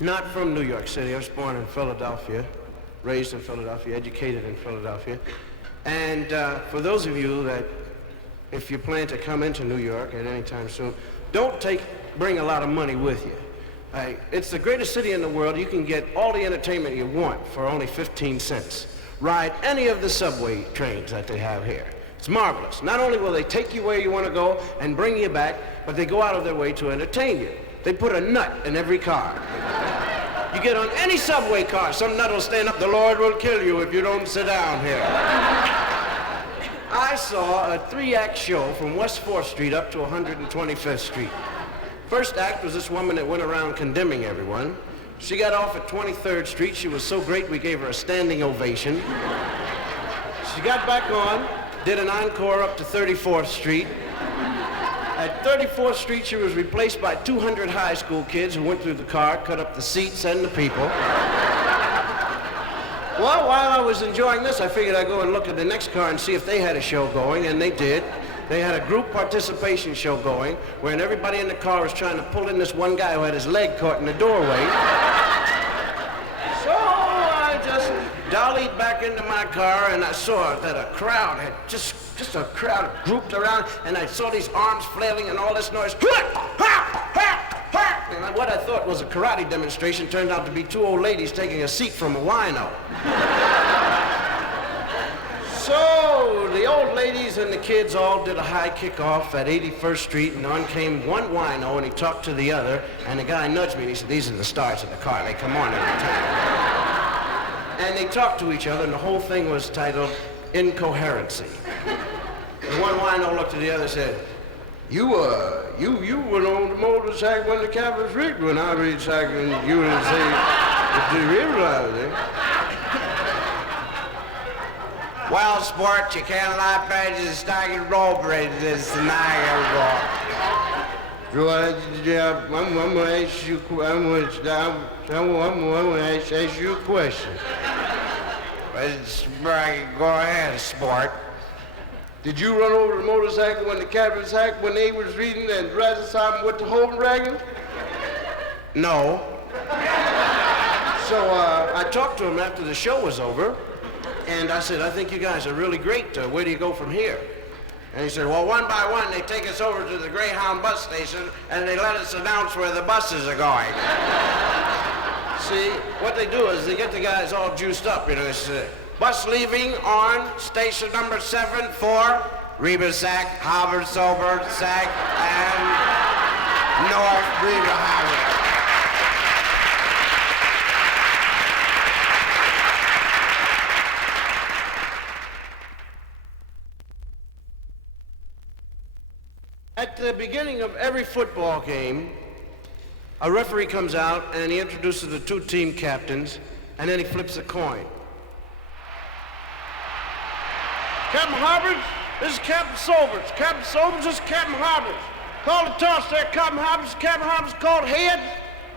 Not from New York City. I was born in Philadelphia, raised in Philadelphia, educated in Philadelphia. And for those of you that, if you plan to come into New York at any time soon, don't bring a lot of money with you. It's the greatest city in the world. You can get all the entertainment you want for only 15 cents. Ride any of the subway trains that they have here. It's marvelous. Not only will they take you where you want to go and bring you back, but they go out of their way to entertain you. They put a nut in every car. You get on any subway car, some nut will stand up, the Lord will kill you if you don't sit down here. I saw a 3-act show from West 4th Street up to 125th Street. First act was this woman that went around condemning everyone. She got off at 23rd Street. She was so great we gave her a standing ovation. She got back on, did an encore up to 34th Street. At 34th Street, she was replaced by 200 high school kids who went through the car, cut up the seats and the people. Well, while I was enjoying this, I figured I'd go and look at the next car and see if they had a show going, and they did. They had a group participation show going, wherein everybody in the car was trying to pull in this one guy who had his leg caught in the doorway. So I just dollied back into my car, and I saw that a crowd had just a crowd grouped around, and I saw these arms flailing and all this noise. And what I thought was a karate demonstration turned out to be 2 old ladies taking a seat from a wino. So the old ladies and the kids all did a high kickoff at 81st Street, and on came one wino, and he talked to the other, and the guy nudged me, and he said, "These are the stars of the car. They come on every time." And they talked to each other, and the whole thing was titled Incoherency. The one wino looked at the other and said, You went on the motorcycle when the cab was rigged when I read cycle, and you would say, "Do you realize it?" Well, sport, you can't lie badges and stocking roll bridges tonight, everyone. So I'm gonna ask you a question. Go ahead, sport. Did you run over the motorcycle when the cab was hacked when they was reading and dressing something with the Holden Dragon? No. So I talked to him after the show was over, and I said, "I think you guys are really great. Where do you go from here?" And he said, "Well, one by one, they take us over to the Greyhound bus station, and they let us announce where the buses are going." See, what they do is they get the guys all juiced up, you know. It's, bus leaving on station number 7 for Rebasack, Haversober, Sack, and North Reba Highway. At the beginning of every football game, a referee comes out and he introduces the 2 team captains, and then he flips a coin. Captain Harvard, this is Captain Sobers. Captain Sobers, this is Captain Harvard. Call the toss there, Captain Harvard. Captain Harvard's called heads.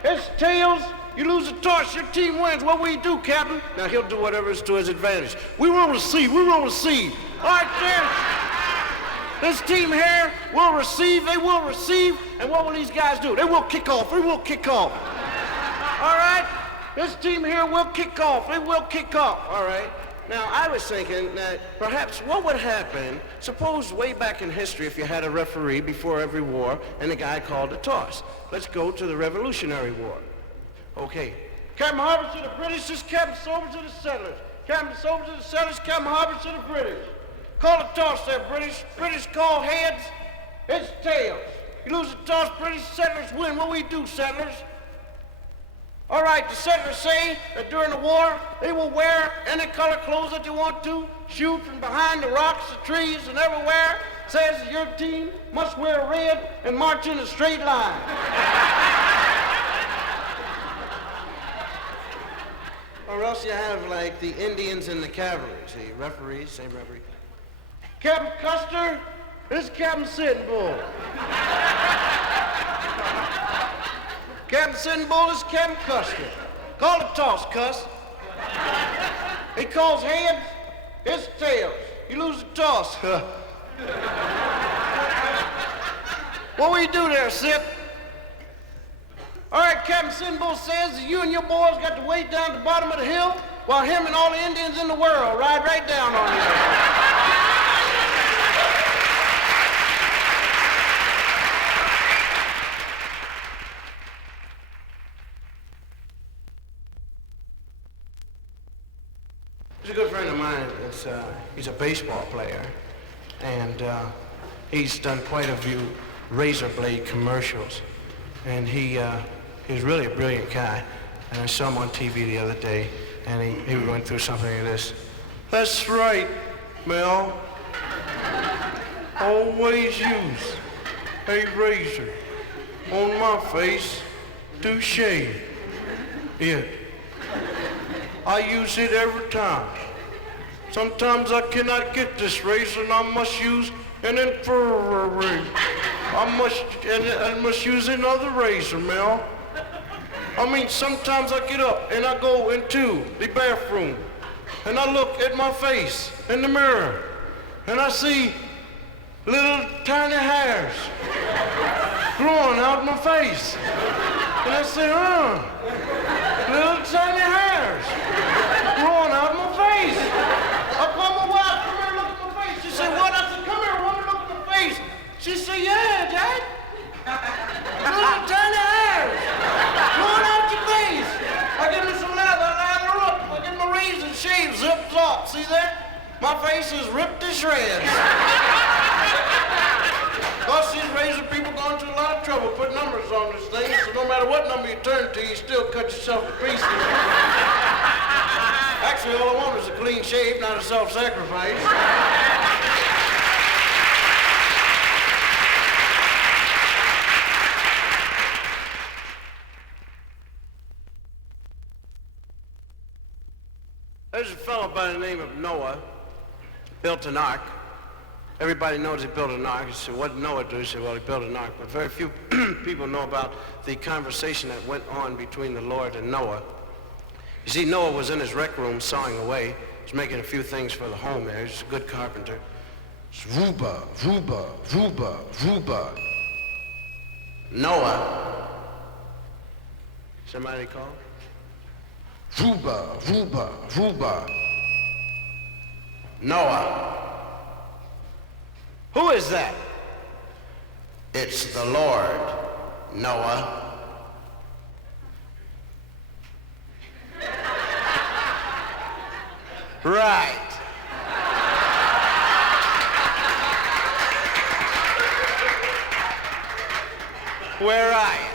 It's tails. You lose the toss, your team wins. What will you do, Captain? Now, he'll do whatever is to his advantage. We will receive. All right, then. This team here will receive. They will receive. And what will these guys do? They will kick off. All right? This team here will kick off. They will kick off. All right? Now, I was thinking that perhaps what would happen, suppose way back in history if you had a referee before every war and a guy called a toss. Let's go to the Revolutionary War. Okay. Captain Harvard to the British, this Captain Sobers to the settlers. Captain Sobers to the settlers, Captain Harvard to the British. Call a toss there, British. British call heads, it's tails. You lose the toss, British settlers win. What will you do, settlers? All right, the settlers say that during the war, they will wear any color clothes that they want to, shoot from behind the rocks, the trees, and everywhere. Says your team must wear red and march in a straight line. Or else you have, like, the Indians and the cavalry. See, referees, same referee. Captain Custer, this is Captain Sitting Bull. Captain Sitting Bull is Captain Custer. Call the toss, Cuss. He calls heads, it's tails. You lose the toss. What will you do there, Sip? All right, Captain Sinbo says that you and your boys got to wait down at the bottom of the hill while him and all the Indians in the world ride right down on you. He's a good friend of mine. He's a baseball player, and he's done quite a few razor blade commercials. And he's really a brilliant guy. And I saw him on TV the other day, and he was going through something like this. That's right, Mel. Always use a razor on my face to shave it. I use it every time. Sometimes I cannot get this razor and I must use an infrared razor. I must use another razor, Mel. I mean, sometimes I get up and I go into the bathroom and I look at my face in the mirror and I see little tiny hairs growing out of my face. And I say, little tiny hairs growing out of my face. I call my wife, come here, look at my face. She said, what? I said, come here, woman, look at my face. She said, yeah, Dad. Little tiny hairs growing out your face. I give me some lather up. I get my razor, shave, zips off. See that? My face is ripped to shreds. Because these razor people going through a lot of trouble putting numbers on this thing, so no matter what number you turn to, you still cut yourself to pieces. Actually, all I want is a clean shave, not a self-sacrifice. There's a fellow by the name of Noah, built an ark. Everybody knows he built an ark. You say, what did Noah do? He said, well, he built an ark. But very few people know about the conversation that went on between the Lord and Noah. You see, Noah was in his rec room sawing away. He was making a few things for the home there. He's a good carpenter. Ruba, Ruba, Ruba, Ruba. Noah. Somebody call? Ruba, Ruba, Ruba. Noah. Who is that? It's the Lord, Noah. Right. Where are you?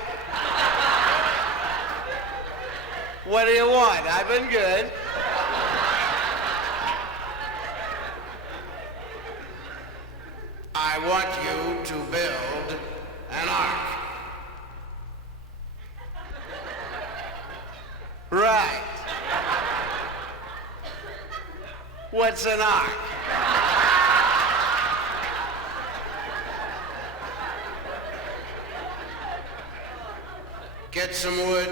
What do you want? I've been good. I want you to build an ark. Right. What's an ark? Get some wood,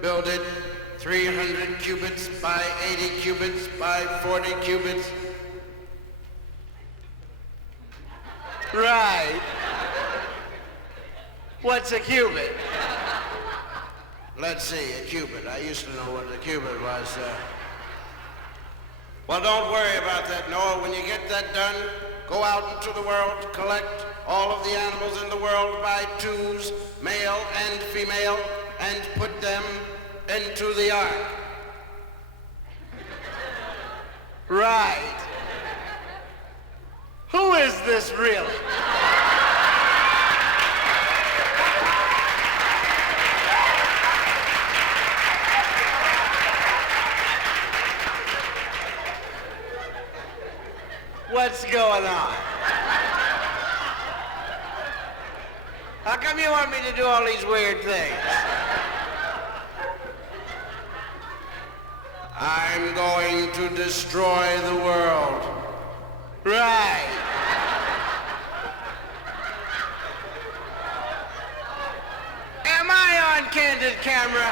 build it 300 cubits by 80 cubits by 40 cubits. Right. What's a cubit? Let's see, a cubit. I used to know what a cubit was. Well, don't worry about that, Noah. When you get that done, go out into the world, collect all of the animals in the world by twos, male and female, and put them into the ark. Right. Who is this really? What's going on? How come you want me to do all these weird things? I'm going to destroy the world. Right. Am I on candid camera?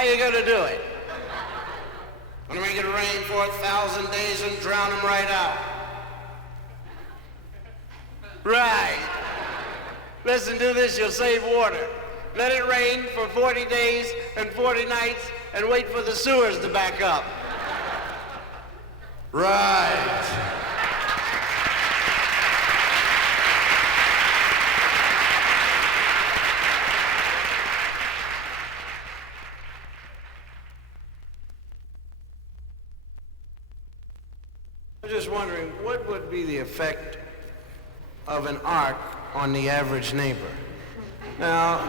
How you gonna do it? I'm gonna make it rain for 1,000 days and drown them right out. Right. Listen, do this, you'll save water. Let it rain for 40 days and 40 nights and wait for the sewers to back up. Right. I'm just wondering, what would be the effect of an arc on the average neighbor? Now,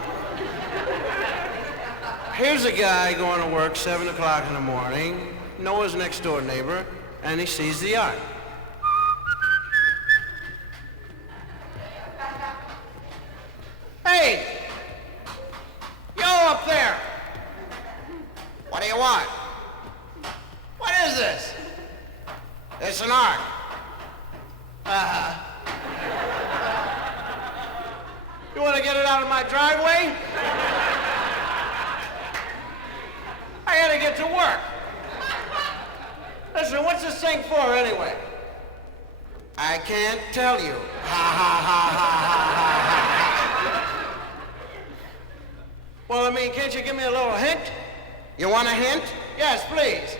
here's a guy going to work 7 o'clock in the morning, Noah's next door neighbor, and he sees the ark. Hey! Yo up there! What do you want? What is this? It's an ark. You want to get it out of my driveway? I gotta get to work. Listen, what's this thing for anyway? I can't tell you. Ha ha ha ha ha ha. Well, I mean, can't you give me a little hint? You want a hint? Yes, please.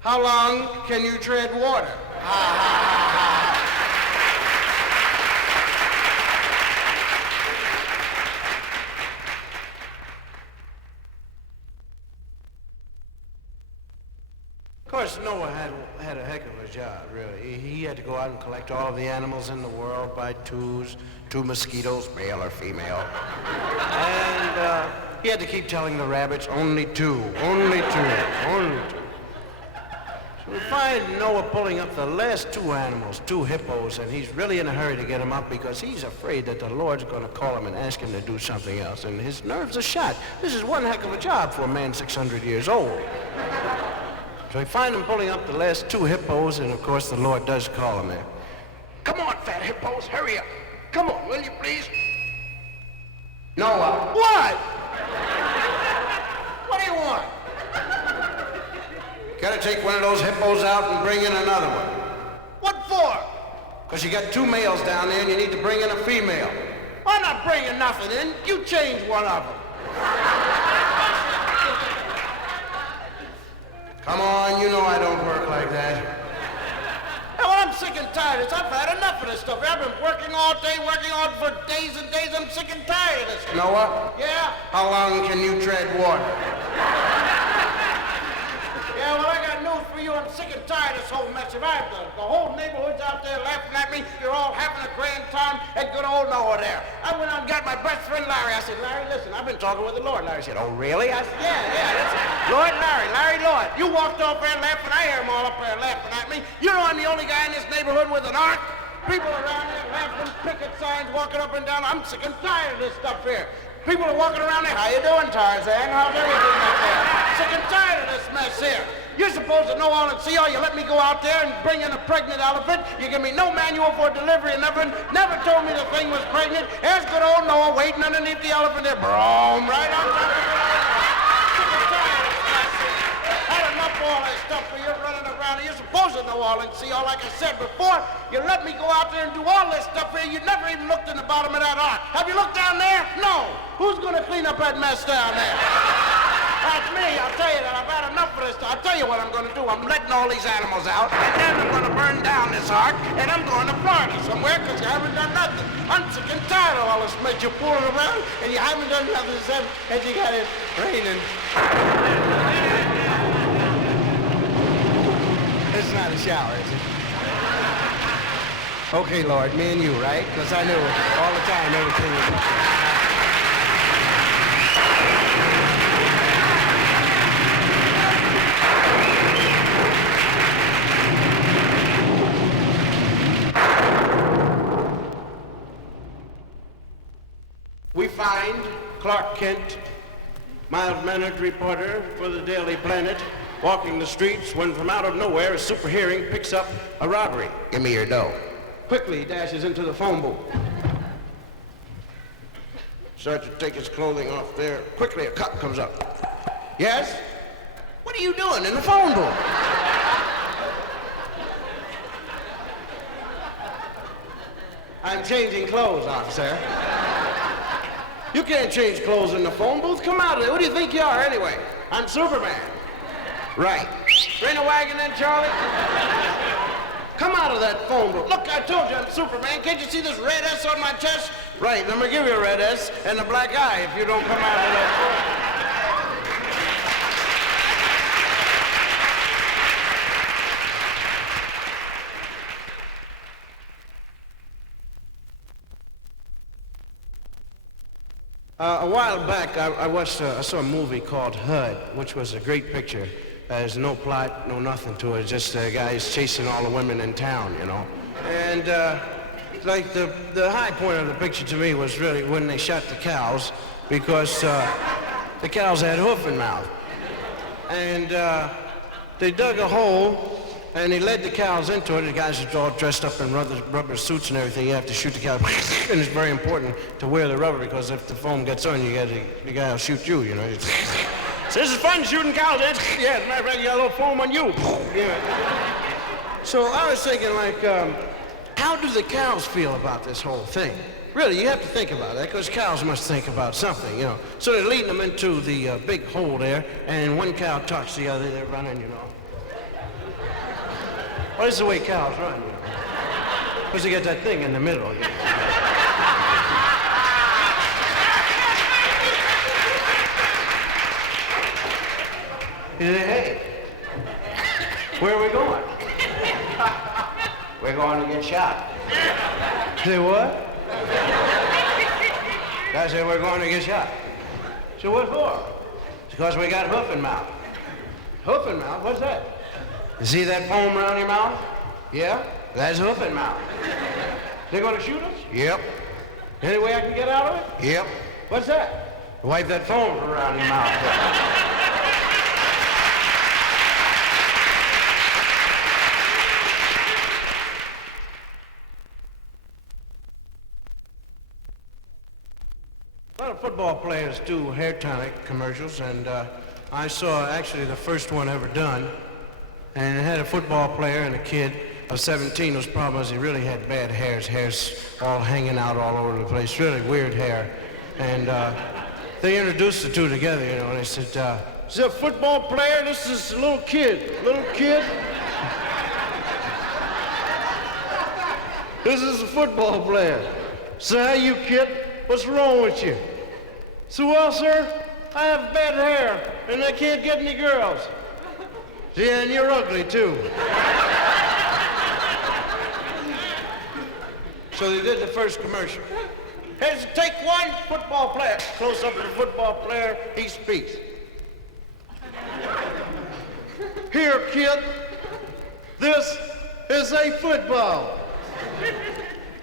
How long can you tread water? Ha ha ha ha. Of course, Noah had a heck of a job, really. He had to go out and collect all of the animals in the world by twos, 2 mosquitoes, male or female. And he had to keep telling the rabbits, only 2, only 2, only 2. So we find Noah pulling up the last 2 animals, 2 hippos, and he's really in a hurry to get them up because he's afraid that the Lord's going to call him and ask him to do something else, and his nerves are shot. This is one heck of a job for a man 600 years old. So we find him pulling up the last 2 hippos, and of course the Lord does call him there. Come on, fat hippos, hurry up. Come on, will you please? Noah. What? What do you want? Gotta take one of those hippos out and bring in another one. What for? Because you got 2 males down there and you need to bring in a female. I'm not bringing nothing in. You change one of them. Come on, you know I don't work like that. Well, I'm sick and tired of this. I've had enough of this stuff. I've been working all day, working on for days and days. I'm sick and tired of this. Noah? Yeah? How long can you tread water? Yeah, well, I got news for you. I'm sick and tired of this whole mess. If I've done, the whole neighborhood's out there laughing at me. You're all having a grand time at good old Noah there. I went out and got my best friend Larry. I said, Larry, listen, I've been talking with the Lord. Larry said, oh, really? I said, yeah, that's it. Larry Lloyd. You walked off there laughing. I hear them all up there laughing at me. You know I'm the only guy in this neighborhood with an ark. People around here laughing, picket signs, walking up and down. I'm sick and tired of this stuff here. People are walking around there. How you doing, Tarzan? How's everything up there? Sick and tired of this mess here. You're supposed to know all and see all. You let me go out there and bring in a pregnant elephant. You give me no manual for delivery and nothing. Never told me the thing was pregnant. There's good old Noah waiting underneath the elephant there. Boom, right on top of the sick and tired of this mess here. Had enough of all this stuff where you're running around. You're supposed to know all and see all. Like I said before, you let me go out there and do all this stuff here. You never even looked in the bottom of that ark. Have you looked down there? No. Who's going to clean up that mess down there? That's me. I'll tell you that. I've had enough of this. I'll tell you what I'm going to do. I'm letting all these animals out, and then I'm going to burn down this ark, and I'm going to Florida somewhere because you haven't done nothing. I'm sick and tired of all this mess. You're fooling around, and you haven't done nothing except as you got it raining. It's not a shower, is it? Okay, Lord, me and you, right? Because I knew all the time everything was... We find Clark Kent, mild-mannered reporter for the Daily Planet, walking the streets when from out of nowhere a super hearing picks up a robbery. Give me your dough. Quickly he dashes into the phone booth. Starts to take his clothing off there. Quickly a cop comes up. Yes? What are you doing in the phone booth? I'm changing clothes, officer. You can't change clothes in the phone booth. Come out of there. Who do you think you are, anyway? I'm Superman. Right. Bring a wagon in, Charlie. Come out of that phone booth. Look, I told you I'm Superman. Can't you see this red S on my chest? Right, I'm gonna give you a red S and a black eye if you don't come out of that phone. A while back, I saw a movie called HUD, which was a great picture. There's no plot, no nothing to it. Just guys chasing all the women in town, you know. And like the high point of the picture to me was really when they shot the cows, because the cows had hoof and mouth. And they dug a hole and they led the cows into it. The guys are all dressed up in rubber suits and everything. You have to shoot the cow. And it's very important to wear the rubber, because if the foam gets on you, the guy will shoot you, you know. So this is fun shooting cows, eh? Yeah, as a matter of fact, you got a little foam on you. Yeah. So I was thinking, like, how do the cows feel about this whole thing? Really, you have to think about that, because cows must think about something, you know. So they're leading them into the big hole there, and one cow talks to the other, they're running, you know. Well, this is the way cows run, you know. Because they get that thing in the middle, you know. You say, hey, where are we going? We're going to get shot. Say what? I said, we're going to get shot. So what for? Because we got hoof and mouth. Hoof and mouth? What's that? You see that foam around your mouth? Yeah? That's hoof and mouth. They're going to shoot us? Yep. Any way I can get out of it? Yep. What's that? Wipe that foam around your mouth. A lot of football players do hair tonic commercials, and I saw actually the first one ever done, and it had a football player and a kid of 17. His problem was he really had bad hair's all hanging out all over the place, really weird hair. And they introduced the two together, you know, and they said, is this a football player? This is a little kid. Little kid? This is a football player. So how you, kid? What's wrong with you? So, well, sir, I have bad hair, and I can't get any girls. Yeah, and you're ugly, too. So they did the first commercial. Here's take one football player. Close up to the football player, he speaks. Here, kid, this is a football.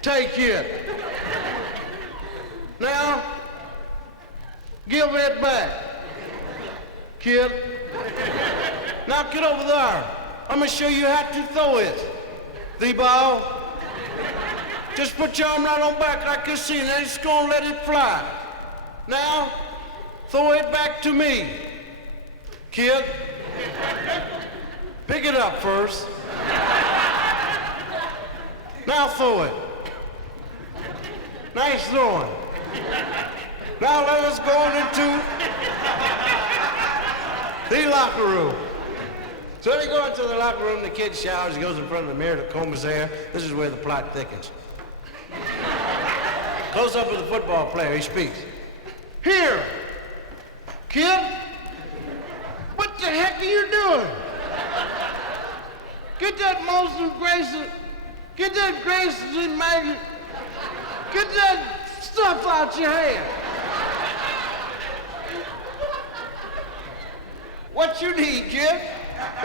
Take it. Now, give it back, kid. Now get over there. I'm gonna show you how to throw it. The ball. Just put your arm right on back like you see, and then just gonna let it fly. Now, throw it back to me, kid. Pick it up first. Now throw it. Nice throwing. Now let us go into the locker room. So they go into the locker room, the kid showers, he goes in front of the mirror to comb his hair. This is where the plot thickens. Close up with the football player, he speaks. Here, kid, what the heck are you doing? Get that Molson Grayson, get that Grayson and Maggie, get that stuff out your hair. What you need, kid,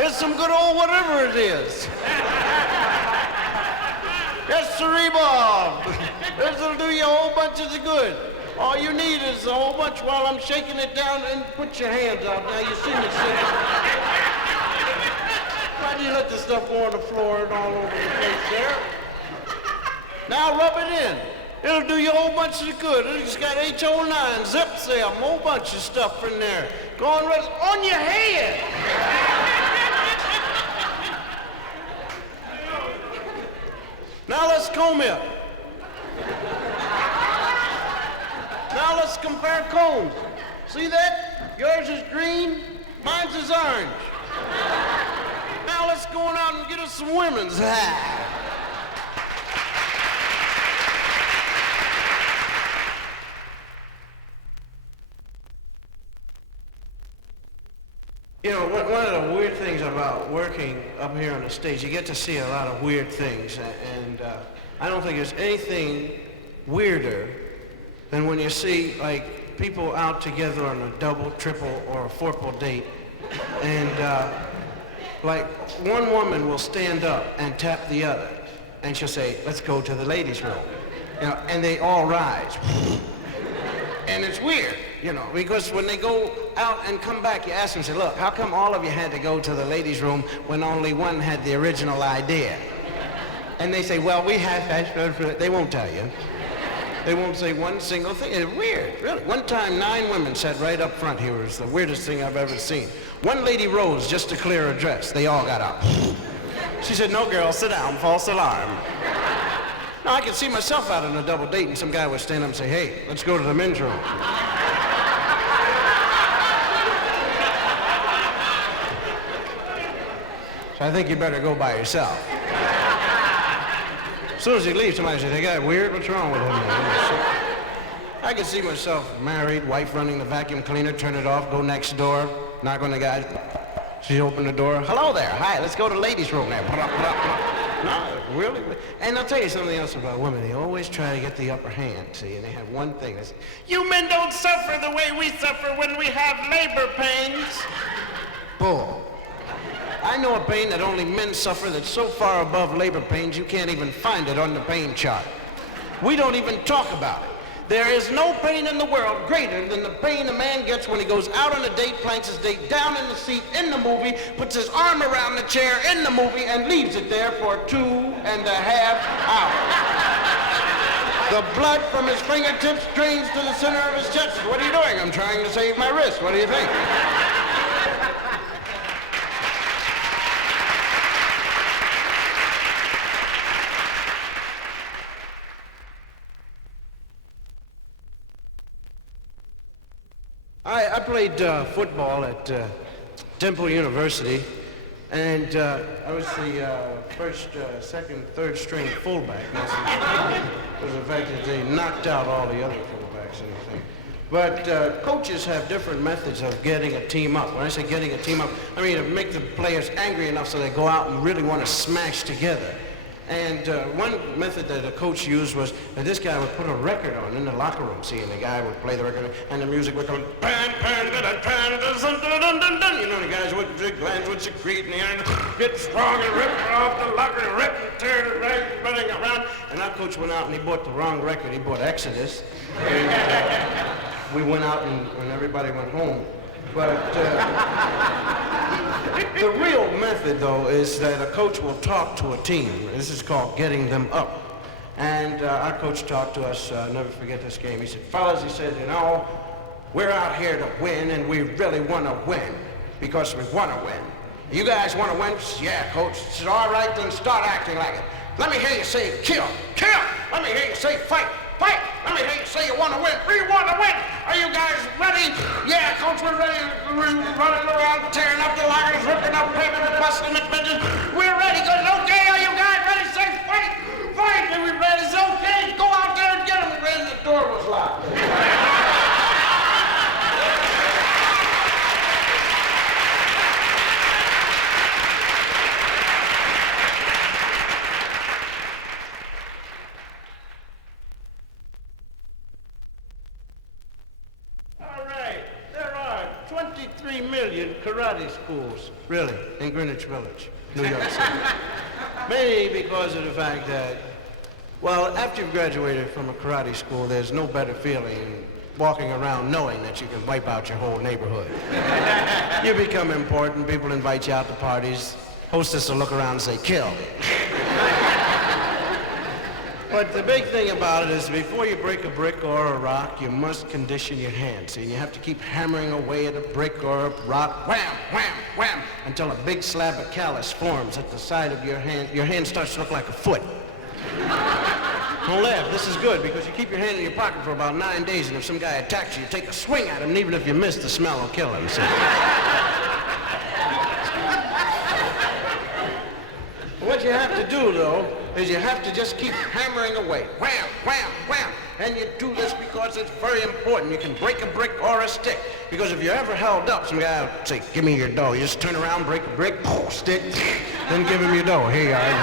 is some good old whatever it is. That's cerebral. This'll do you a whole bunch of the good. All you need is a whole bunch while I'm shaking it down, and put your hands out. Now you see me sitting. Why do you let the stuff go on the floor and all over the place there? Now rub it in. It'll do you a whole bunch of good. It's got H09, zip, say a whole bunch of stuff in there. Going rest on your head. Now let's comb it. Now let's compare combs. See that? Yours is green, mine's is orange. Now let's go on out and get us some women's hair. You know, one of the weird things about working up here on the stage, you get to see a lot of weird things, and I don't think there's anything weirder than when you see, like, people out together on a double, triple, or a fourple date, and, like, one woman will stand up and tap the other, and she'll say, let's go to the ladies' room, you know, and they all rise. And it's weird, you know, because when they go out and come back, you ask them, say, look, how come all of you had to go to the ladies' room when only one had the original idea? And they say, well, we had, they won't tell you. They won't say one single thing. It's weird, really. One time, 9 women sat right up front here. It was the weirdest thing I've ever seen. One lady rose just to clear her dress. They all got up. She said, no, girl, sit down, false alarm. Now, I could see myself out on a double date, and some guy would stand up and say, hey, let's go to the men's room. So I think you better go by yourself. As soon as he leaves, somebody says, that guy weird? What's wrong with him? I could see myself married, wife running the vacuum cleaner, turn it off, go next door, knock on the guy's. She opened the door. Hello there. Hi, let's go to the ladies' room there. No, really? And I'll tell you something else about women. They always try to get the upper hand, see, and they have one thing. They say, you men don't suffer the way we suffer when we have labor pains. Bull. I know a pain that only men suffer that's so far above labor pains you can't even find it on the pain chart. We don't even talk about it. There is no pain in the world greater than the pain a man gets when he goes out on a date, planks his date down in the seat in the movie, puts his arm around the chair in the movie, and leaves it there for 2.5 hours. The blood from his fingertips drains to the center of his chest. What are you doing? I'm trying to save my wrist. What do you think? I played football at Temple University, and I was the first, second, third string fullback. Because of the fact that they knocked out all the other fullbacks and everything. But coaches have different methods of getting a team up. When I say getting a team up, I mean to make the players angry enough so they go out and really want to smash together. And one method that a coach used was that this guy would put a record on in the locker room, see, and the guy would play the record, and the music would come, pan, pan, da, da, pan, da, dun, dun, dun, dun, dun. You know, the guys would, the glands would secrete, and the iron get strong and rip off the locker and rip and tear the rag running around. And our coach went out and he bought the wrong record. He bought Exodus. And we went out and everybody went home. But the real method, though, is that a coach will talk to a team. This is called getting them up. And our coach talked to us, I'll never forget this game. He said, fellas, he said, you know, we're out here to win, and we really want to win because we want to win. You guys want to win? Yeah, coach. He said, all right, then start acting like it. Let me hear you say kill, kill. Let me hear you say fight, fight. Let me hear you say you want to win. We want to win. Are you guys ready? Yeah, coach, we're ready. We're running around, tearing up the lockers, ripping up paper, busting the benches. We're ready. Good. Okay, are you guys ready? Say fight, fight. And we're ready. It's okay. Go out there and get them. And the door was locked. Karate schools, really, in Greenwich Village, New York City. Mainly because of the fact that, well, after you've graduated from a karate school, there's no better feeling than walking around knowing that you can wipe out your whole neighborhood. You become important, people invite you out to parties, hostess will look around and say, kill. But the big thing about it is before you break a brick or a rock, you must condition your hand. See, you have to keep hammering away at a brick or a rock, wham, wham, wham, until a big slab of callus forms at the side of your hand. Your hand starts to look like a foot. Don't laugh, this is good because you keep your hand in your pocket for about 9 days, and if some guy attacks you, you take a swing at him, and even if you miss, the smell will kill him. See? What you have to do, though, is you have to just keep hammering away. Wham, wham, wham. And you do this because it's very important. You can break a brick or a stick. Because if you're ever held up, some guy will say, give me your dough. You just turn around, break a brick, stick, then give him your dough. Here you are.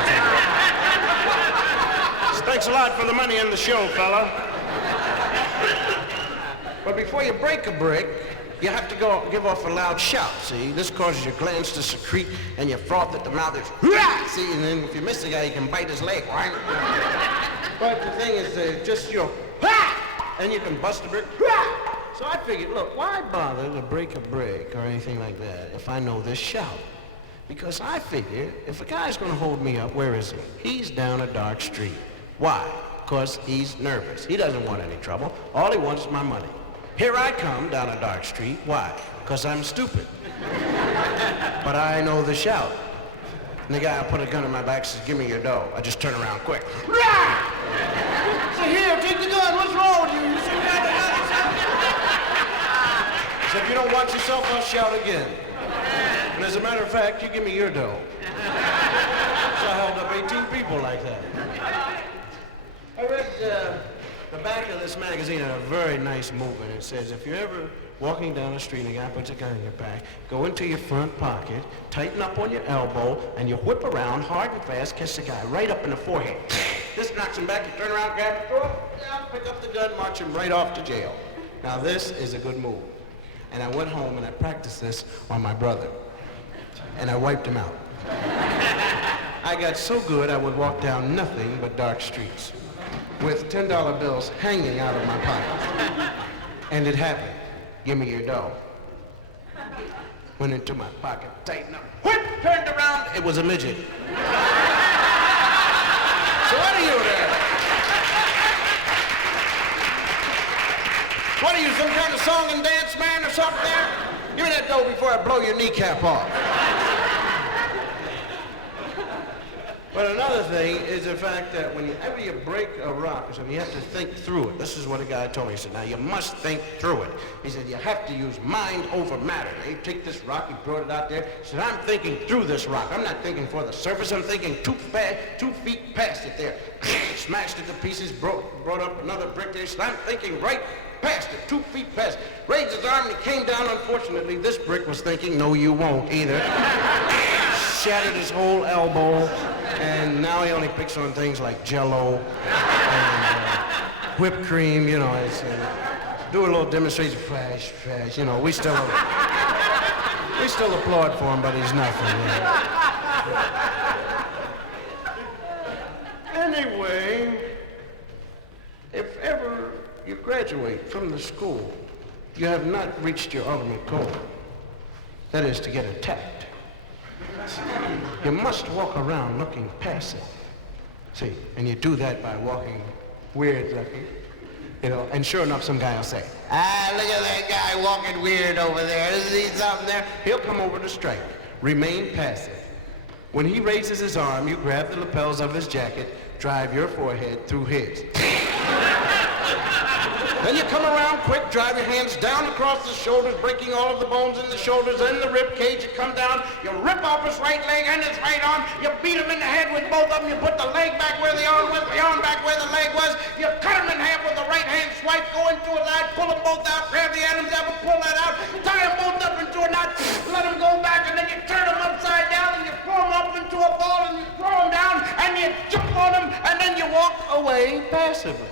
Thanks a lot for the money in the show, fella. But before you break a brick, you have to give off a loud shout, see? This causes your glands to secrete and you froth at the mouth. See, and then if you miss the guy, you can bite his leg, right? But the thing is, just your and you can bust a brick. So I figured, look, why bother to break a brick or anything like that if I know this shout? Because I figure if a guy's gonna hold me up, where is he? He's down a dark street. Why? Because he's nervous. He doesn't want any trouble. All he wants is my money. Here I come down a dark street. Why? Because I'm stupid. But I know the shout. And the guy will put a gun in my back and says, give me your dough. I just turn around quick. Say, here, take the gun. What's wrong with you? You still got the gun. He said, if you don't watch yourself, I'll shout again. And as a matter of fact, you give me your dough. So I held up 18 people like that. I read the back of this magazine had a very nice movement. It says, if you're ever walking down the street and a guy puts a gun in your back, go into your front pocket, tighten up on your elbow, and you whip around hard and fast, catch the guy right up in the forehead. This knocks him back, you turn around, grab it, throw it down, pick up the gun, march him right off to jail. Now this is a good move. And I went home and I practiced this on my brother. And I wiped him out. I got so good I would walk down nothing but dark streets with $10 bills hanging out of my pocket. And it happened. Give me your dough. Went into my pocket, tightened up, whip, turned around, it was a midget. So what are you there? What are you, some kind of song and dance man or something there? Give me that dough before I blow your kneecap off. But another thing is the fact that whenever you break a rock or something, you have to think through it. This is what a guy told me. He said, now you must think through it. He said, you have to use mind over matter. Now, you take this rock, he brought it out there. He said, I'm thinking through this rock. I'm not thinking for the surface. I'm thinking 2 feet past it there. Smashed it to pieces, brought up another brick there. He said, I'm thinking right past it, 2 feet past it. Raised his arm and it came down. Unfortunately, this brick was thinking, no, you won't either. Shattered his whole elbow. And now he only picks on things like Jell-O and whipped cream, you know. Do a little demonstration, trash, you know. We still applaud for him, but he's nothing. You know. Anyway, if ever you graduate from the school, you have not reached your ultimate goal. That is to get attacked. You must walk around looking passive. See, and you do that by walking weird looking, you know, and sure enough some guy will say, look at that guy walking weird over there. Isn't he something there? He'll come over to strike. Remain passive. When he raises his arm, you grab the lapels of his jacket, drive your forehead through his. Then you come around quick, drive your hands down across the shoulders, breaking all of the bones in the shoulders and the rib cage. You come down, you rip off his right leg and his right arm, you beat him in the head with both of them, you put the leg back where the arm was, the arm back where the leg was, you cut him in half with the right hand swipe, go into a line, pull them both out, grab the Adam's apple, pull that out, tie them both up into a knot, let them go back, and then you turn them upside down, and you throw them up into a ball, and you throw them down, and you jump on them, and then you walk away passively.